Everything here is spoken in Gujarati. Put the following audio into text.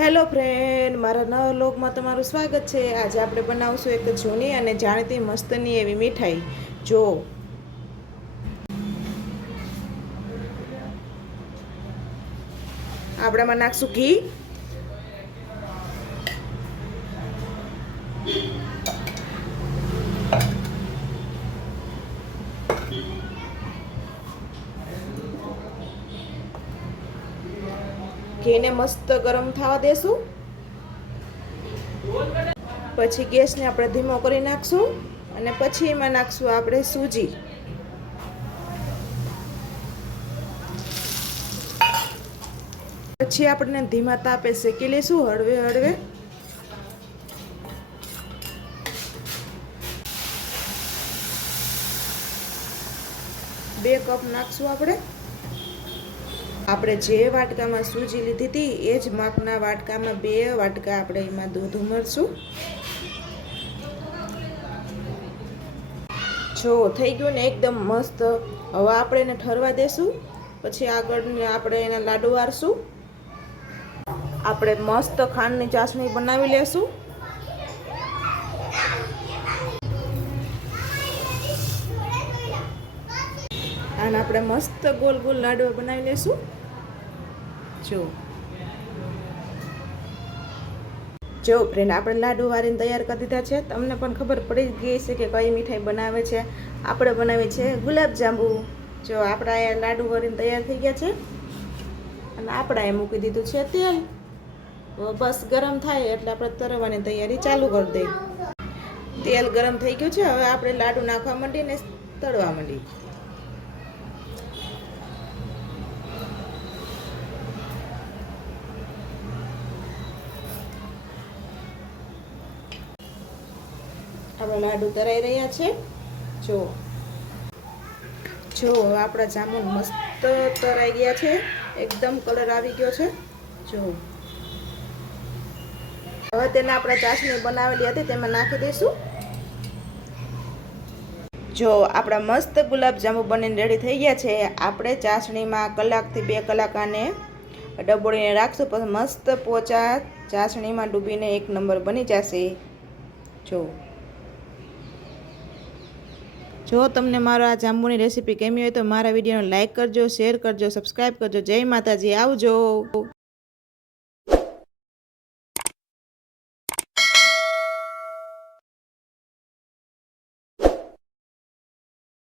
હેલો ફ્રેન્ડ, મારા નવા વ્લોગમાં તમારું સ્વાગત છે। આજે આપણે બનાવશું એક જૂની અને જાણીતી મસ્તની એવી મીઠાઈ। જો આપણામાં નાખશું ઘી, ઘીને મસ્ત ગરમ થવા દેશું। પછી ગેસને આપણે ધીમો કરી નાખશું અને પછી એમાં નાખશું આપણે સૂજી। પછી આપણે ધીમા તાપે શેકી લઈશું હળવે હળવે। બે કપ નાખશું આપણે જે વાટકામાં સૂજી લીધી હતી એ જ માપના વાટકામાં 2 વાટકા આપણે એમાં દૂધ ઉમેરશું। જો થઈ ગયું ને એકદમ મસ્ત। હવે આપણે એને ઠરવા દેશું। પછી આગળ આપણે એના લાડુ વાળશું। આપણે મસ્ત ખાંડની ચાસણી બનાવી લેશું। અને આપણે મસ્ત ગોલ ગોલ લાડવા બનાવી લેશું। જો ફ્રેન્ડ, આપણે લાડુ વાળીને તૈયાર કરી દીધા છે। તમને પણ ખબર પડી ગઈ છે કે કઈ મીઠાઈ બનાવે છે। આપણે બનાવી છે ગુલાબજાંબુ। જો આપણા અહીંયા લાડુ વાળીને તૈયાર થઈ ગયા છે અને આપણે એ મૂકી દીધું છે તેલ। બસ ગરમ થાય એટલે આપણે તરવાની તૈયારી ચાલુ કરી દઈએ। તેલ ગરમ થઈ ગયું છે। હવે આપણે લાડુ નાખવા માંડીને તળવા માંડીએ। આપણા લાડુ તરાઈ રહ્યા છે। જો હવે આપણા જામુન મસ્ત તરાઈ ગયા છે। એકદમ કલર આવી ગયો છે। જો હવે તેને આપણે ચાસણી બનાવેલી હતી તેમાં નાખી દઈશું। જો આપણા મસ્ત ગુલાબજાંબુ બનીને રેડી થઈ ગયા છે। આપણે ચાસણીમાં 1 થી 2 કલાક આને ડબોળીને રાખશું, પછી મસ્ત પોચા ચાસણીમાં ડૂબીને 1 નંબર બની જશે। જો તમને મારા જાંબુની રેસીપી ગમી હોય તો મારા વિડીયોને લાઈક કરજો, શેર કરજો, સબસ્ક્રાઈબ કરજો। જય માતાજી, આવજો।